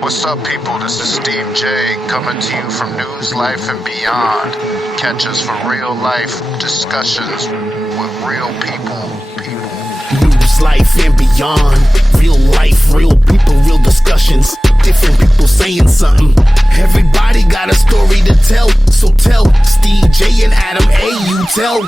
What's up, people? This is Steve J coming to you from News, Life, and Beyond. Catch us for real life discussions with real people. News, life, and beyond. Real life, real people, real discussions. Different people saying something. Everybody got a story to tell. So tell Steve J and Adam A. You tell.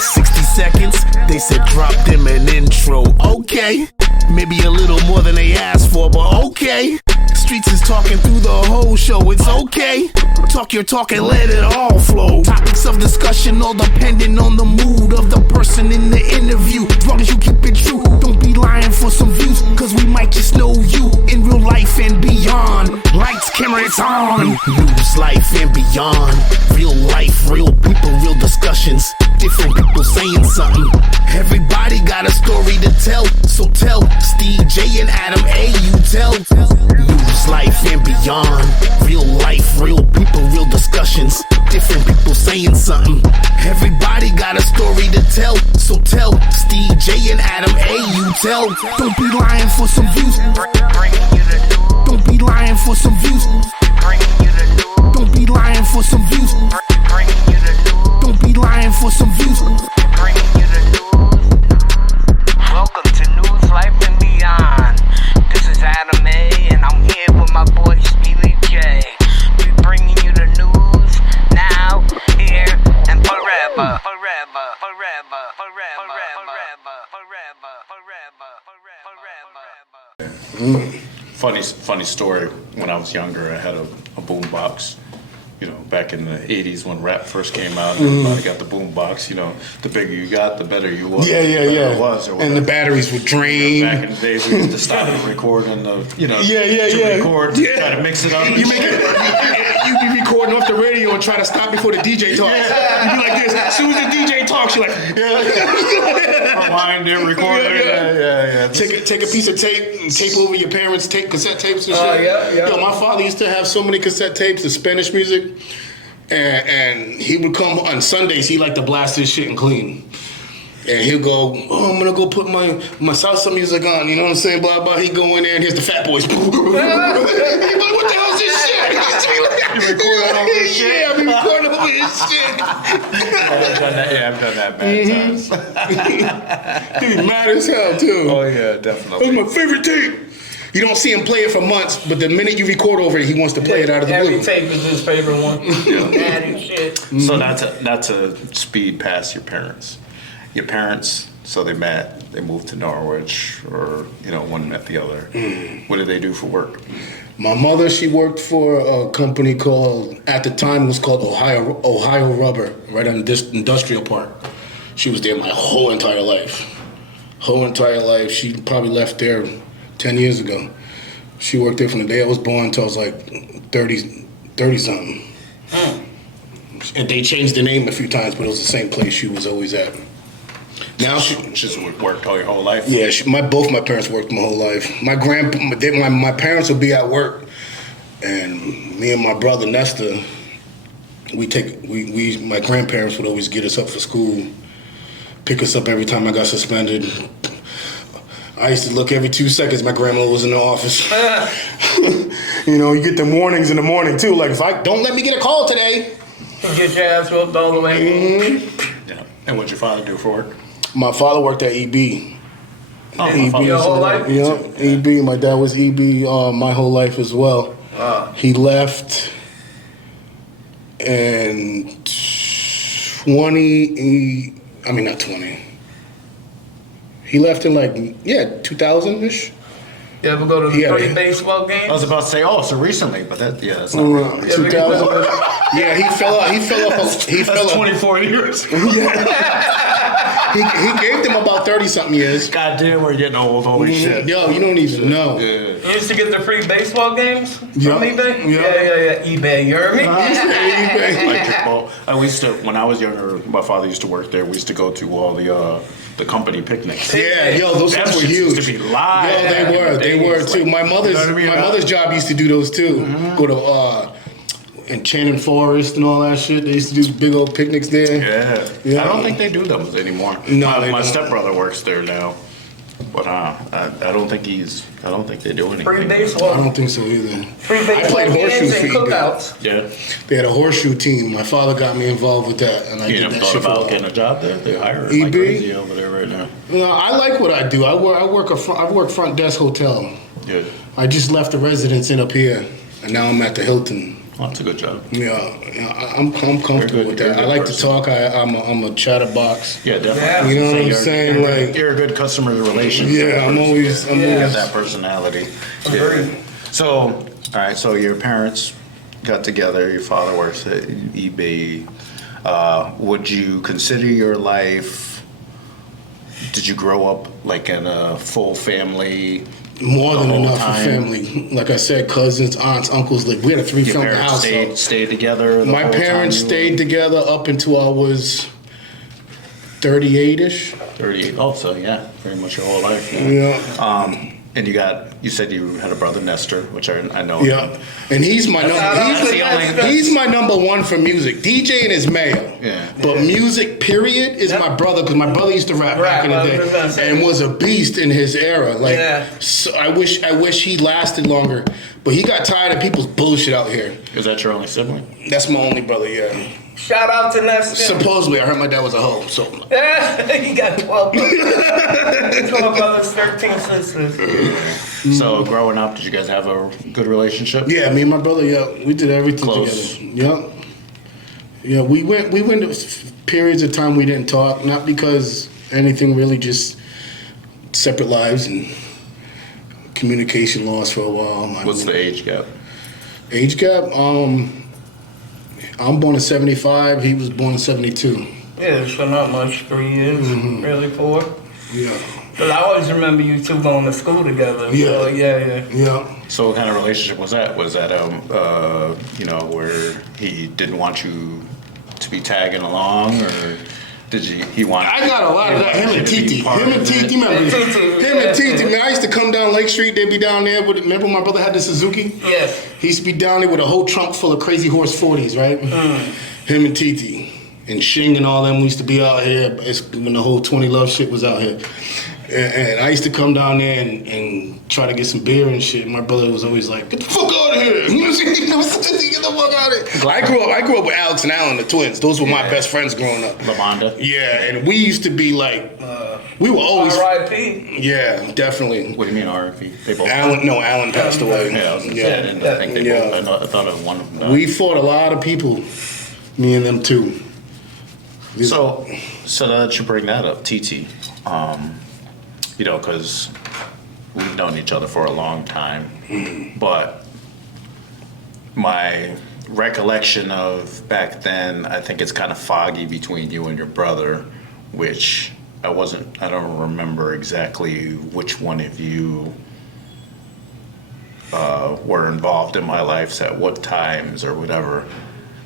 60 seconds. They said drop them an intro. Okay. Maybe a little more than they asked for, but okay. Streets is talking through the whole show, it's okay. Talk your talk and let it all flow. Topics of discussion all depending on the mood of the person in the interview. As long as you keep it true, don't be lying for some views, cause we might just know you in real life and beyond. Lights, camera, it's on. News, life, and beyond. Real life, real people, real discussions. Different people saying something. Everybody got a story to tell. So tell Steve J and Adam A. You tell. News, life, and beyond. Real life, real people, real discussions. Different people saying something. Everybody got a story to tell. So tell Steve J and Adam A. You tell. Don't be lying for some views. Don't be lying for some views. Don't be lying for some views. Don't be lying for some views. Welcome to News, Life, and Beyond. This is Adam A, and I'm here with my boy Stevie J. We bringing you the news now, here, and forever. Funny story. When I was younger, I had a boom box. You know, back in the 80s when rap first came out, everybody got the boom box. You know, the bigger you got, the better you was. Yeah. It was, and the batteries would drain. Back in the days, we used to stop and record and record, try to mix it up. You be recording off the radio and try to stop before the DJ talks. You be like this. As soon as the DJ talks, you're like, rewind it, record it. Yeah. Take a piece of tape and tape over your parents' cassette tapes and shit. Yeah. Yo, my father used to have so many cassette tapes of Spanish music, and he would come on Sundays. He liked to blast his shit and clean. And he'll go, I'm gonna go put my salsa music on, you know what I'm saying? Blah blah. He go in there and here's the Fat Boys. He's like, what the hell's this shit? You recording all this shit? Yeah, I've been recording all this shit. I've done that many times. Dude, mad as hell too. Oh yeah, definitely. That was my favorite tape. You don't see him play it for months, but the minute you record over it, he wants to play it out of the blue. Every tape is his favorite one. Adding shit. So not to speed past your parents. Your parents, so they met, they moved to Norwich, or one met the other. What did they do for work? My mother, she worked for a company called, at the time it was called Ohio Rubber, right on this industrial park. She was there my whole entire life. She probably left there 10 years ago. She worked there from the day I was born until I was like 30 something. And they changed the name a few times, but it was the same place she was always at. Now she just worked all your whole life. Yeah, both my parents worked my whole life. My parents would be at work, and me and my brother Nestor, my grandparents would always get us up for school, pick us up every time I got suspended. I used to look every 2 seconds. My grandma was in the office. You get the warnings in the morning too. Like, if I don't let me get a call today, get your ass whooped all the way. Yeah. And what'd your father do for work? My father worked at EB. EB your whole life? Yeah, EB. My dad was EB my whole life as well. He left in not 20. He left in 2000-ish. You ever go to the three baseball games? I was about to say, so recently, but that's not right. 2000. Yeah, he fell off. That's 24 years. He gave them about 30-something years. God damn, we're getting old. Holy shit. Yo, you don't even know. You used to get the free baseball games from eBay? Yeah. eBay, you heard me? I used to, when I was younger, my father used to work there. We used to go to all the company picnics. Yeah, those ones were huge. Used to be live. Yo, they were too. My mother's job used to do those too. Go to Enchanted Forest and all that shit. They used to do big old picnics there. Yeah. I don't think they do those anymore. No, my stepbrother works there now. But I don't think they do anything. Free I baseball. don't think so either. Free I baseball played horseshoe games for and EB. cookouts. Yeah. They had a horseshoe team. My father got me involved with that, and I You did never that thought shit for a about while. getting a job there? They hire EB? like crazy over there right now. No, I like what I do. I work front desk hotel. Yeah. I just left the residence in up here, and now I'm at the Hilton. Well, that's a good job. Yeah, I'm comfortable You're good- with you're a that. I good like person. to talk. I'm a chatterbox. Yeah, definitely. Yeah. You know what I'm You're- saying? You're, Like, you're a good customer relation. yeah, I'm always. You have that personality. Agreed. So, all right. So your parents got together. Your father works at eBay. Would you consider your life? Did you grow up like in a full family? More than the whole enough for time? family. Like I said, cousins, aunts, uncles. Like we had a Your three-family parents household. stayed together. The My whole parents time stayed together up until I was 38ish. 38. Oh, so yeah, pretty much your whole life. Yeah. And you said you had a brother Nestor, which I know. Yeah, and he's my That's the only- number. He's my number one for music. DJing is male. Yeah. But music, period, is my brother because my brother used to rap back in the Rap, I was gonna day say. and was a beast in his era. Like, Yeah. so I wish he lasted longer, but he got tired of people's bullshit out here. Is that your only sibling? That's my only brother. Yeah. Shout out to Nestor. Supposedly, I heard my dad was a hoe. So He got 12 brothers. 12 brothers, 13 sisters. So growing up, did you guys have a good relationship? yeah, me and my brother, yeah, we did everything Close. together. Yeah. Yeah, we went to periods of time we didn't talk, not because anything, really, just separate lives and communication lost for a while. What's the age gap? age gap? I'm born in 75, he was born in 72. Yeah, so not much. 3 years, really 4. Yeah. But I always remember you two going to school together. Yeah. So, yeah. Yeah. So what kind of relationship was that? Was that where he didn't want you to be tagging along, or did he want? I got a lot of that. Him and Titi. Remember? Him and Titi, man. I used to come down Lake Street. They'd be down there. Remember my brother had the Suzuki? Yes. He used to be down there with a whole trunk full of Crazy Horse 40s, right? Him and Titi. And Shing and all them, we used to be out here when the whole 20 Love shit was out here. And I used to come down there and try to get some beer and shit. My brother was always like, "Get the fuck out of here!" You know what I'm saying? Get the fuck out of here. I grew up with Alex and Alan, the twins. Those were my best friends growing up. Lamonda. Yeah, and we used to be like, we were always. R.I.P. Yeah, definitely. What do you mean RFP? They both. Alan passed away. Yeah, I was gonna say, I didn't think they Yeah. both. I thought of one of them. We fought a lot of people, me and them too. So now that you bring that up, TT, because we've known each other for a long time, but my recollection of back then, I think it's kind of foggy between you and your brother, which I don't remember exactly which one of you were involved in my life at what times or whatever.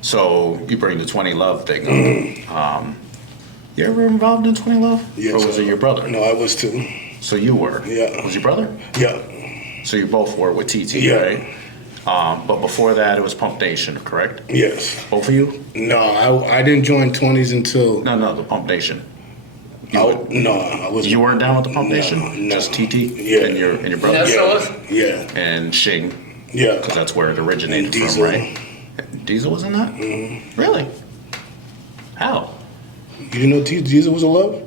So you bring the 20 Love thing up. You ever involved in 20 Love? Yes. Or was it your brother? No, I was too. So you were? Yeah. Was your brother? Yeah. So you both were with TT, Yeah. right? But before that, it was Pump Nation, correct? Yes. Both of you? No, I didn't join 20s until. No, the Pump Nation. I was. You weren't down with the Pump No, Nation? no. Just TT? Yeah. And your brother? Yes, Yeah. so Yeah. And Shing, Yeah. because that's where it originated And from, Diesel. right? Diesel was in that? Really? How? You didn't know Diesel was a Love?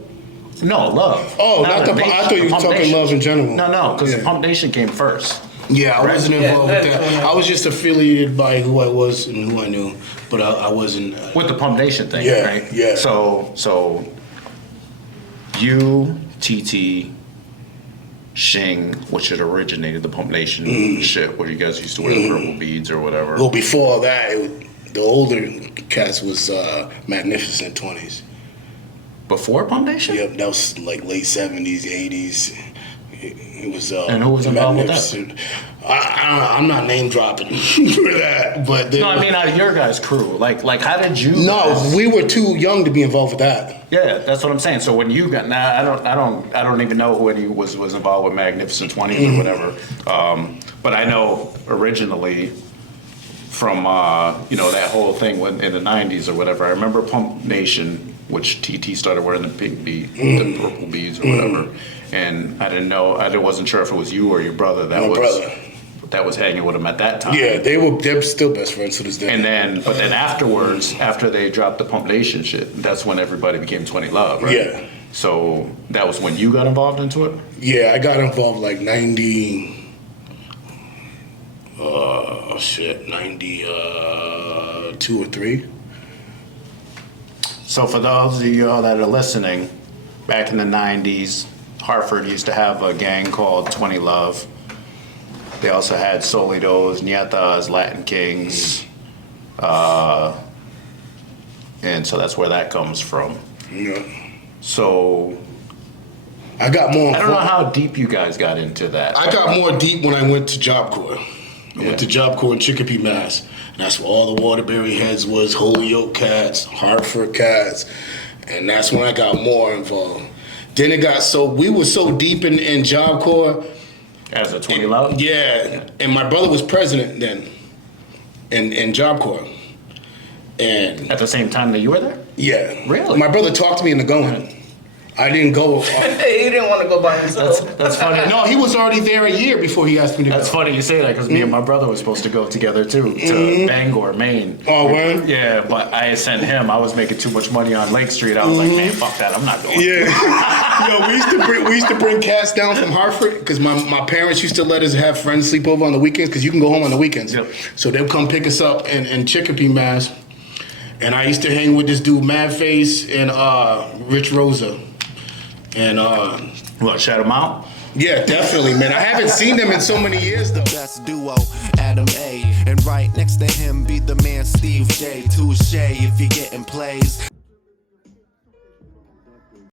No, Love. Oh, not the. I thought you were Pump talking Nation. Love in general. No, because Yeah. Pump Nation came first. Yeah, I Right. wasn't Yeah, involved with that's that. I was just affiliated by who I was and who I knew, but I wasn't. With the Pump Nation thing, Yeah, right? yeah. So you, TT, Shing, which had originated the Pump Nation shit, where you guys used to wear the purple beads or whatever. Well, before that, the older cast was Magnificent 20s. Before Pump Nation? Yep, that was like late 70s, 80s. It was. And who was involved with that? Magnificent. I'm not name dropping for that, but No, I mean out of your guys' crew. Like how did you? no, guys- we were too young to be involved with that. Yeah, that's what I'm saying. So when you got now, I don't even know who any was involved with Magnificent 20s or whatever. But I know originally from that whole thing in the 90s or whatever. I remember Pump Nation, which TT started wearing the pink bead, the purple beads or whatever, And I wasn't sure if it was you or your brother that was hanging with him at that time. Yeah, they're still best friends to this day. But then afterwards, after they dropped the Pump Nation shit, that's when everybody became 20 Love, right? Yeah. So that was when you got involved into it? Yeah, I got involved like 92 or 3. So for those of y'all that are listening, back in the 90s, Hartford used to have a gang called 20 Love. They also had Solidos, Nietas, Latin Kings. And so that's where that comes from. Yeah. So I got more. I don't know how deep you guys got into that. I got more deep when I went to Job Corps. I went to Job Corps in Chicopee, Mass. And that's where all the Waterbury heads was, Holyoke cats, Hartford cats. And that's when I got more involved. Then we were so deep in Job Corps. As a 20 Love? Yeah. And my brother was president then in Job Corps. And at the same time that you were there? Yeah. Really? My brother talked to me into going. I didn't go. He didn't want to go by himself. That's funny. No, he was already there a year before he asked me to go. That's funny you say that because me and my brother were supposed to go together too to Bangor, Maine. Oh, word? Yeah, but I sent him. I was making too much money on Lake Street. I was like, man, fuck that. I'm not going. Yeah. Yo, we used to bring cats down from Hartford because my parents used to let us have friends sleep over on the weekends because you can go home on the weekends. Yep. So they'd come pick us up in Chicopee, Mass. And I used to hang with this dude, Madface, and Rich Rosa. And Shout him out? Yeah, definitely, man. I haven't seen them in so many years, though. Best duo, Adam A. And right next to him be the man Steve J. Touche if you're getting plays.